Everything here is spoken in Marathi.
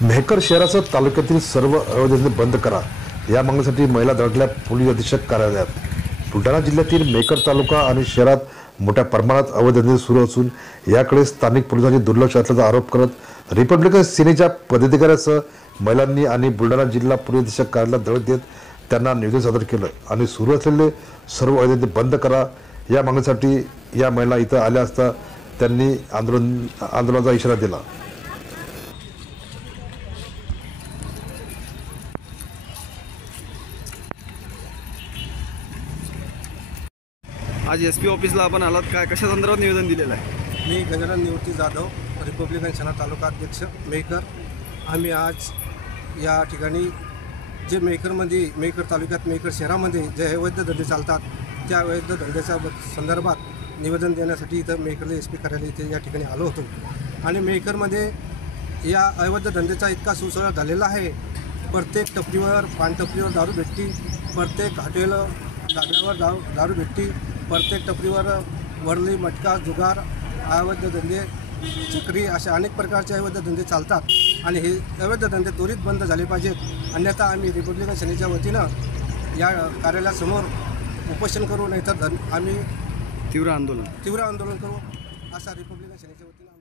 मेहकर शहरासह तालुक्यातील सर्व अवैध धंदे बंद करा या मागणीसाठी महिला धडकल्या पोलीस अधीक्षक कार्यालयात। बुलढाणा जिल्ह्यातील मेहकर तालुका आणि शहरात मोठ्या प्रमाणात अवैध धंदे सुरू असून याकडे स्थानिक पोलिसांचे दुर्लक्ष असल्याचा आरोप करत रिपब्लिकन सेनेच्या पदाधिकाऱ्यांसह महिलांनी आणि बुलढाणा जिल्हा पोलीस अधीक्षक कार्यालयात धडक देत त्यांना निवेदन सादर केलं आणि सुरू असलेले सर्व अवैध धंदे बंद करा या मागणीसाठी या महिला इथं आल्या असता त्यांनी आंदोलनाचा इशारा दिला। आज एसपी ऑफिसला आपण आलात, काय कशा संदर्भात निवेदन दिलेलं आहे? मी गजानन निवृत्ती जाधव, रिपब्लिकन सेना तालुका अध्यक्ष मेहकर। आम्ही आज या ठिकाणी जे मेहकर तालुक्यात मेहकर शहरामध्ये जे अवैध धंदे चालतात त्या अवैध धंद्याच्या संदर्भात निवेदन देण्यासाठी इथं मेहकर एसपी कार्यालय इथे या ठिकाणी आलो होतो। आणि मेहकरमध्ये या अवैध धंद्याचा इतका सुसंवाद झालेला आहे। प्रत्येक टपरीवर पानटपरीवर दारू भेटती, प्रत्येक हॉटेल धाब्यावर दारू भेटती, प्रत्येक टपरीवर वरली मटका जुगार अवैध धंदे चक्री अशा अनेक प्रकारचे अवैध धंदे चालतात आणि हे अवैध धंदे त्वरित बंद झाले पाहिजेत। अन्यथा आम्ही रिपब्लिकन सेनेच्या वतीनं या कार्यालयासमोर उपोषण करू, नाहीतर आम्ही तीव्र आंदोलन करू असा रिपब्लिकन सेनेच्या वतीनं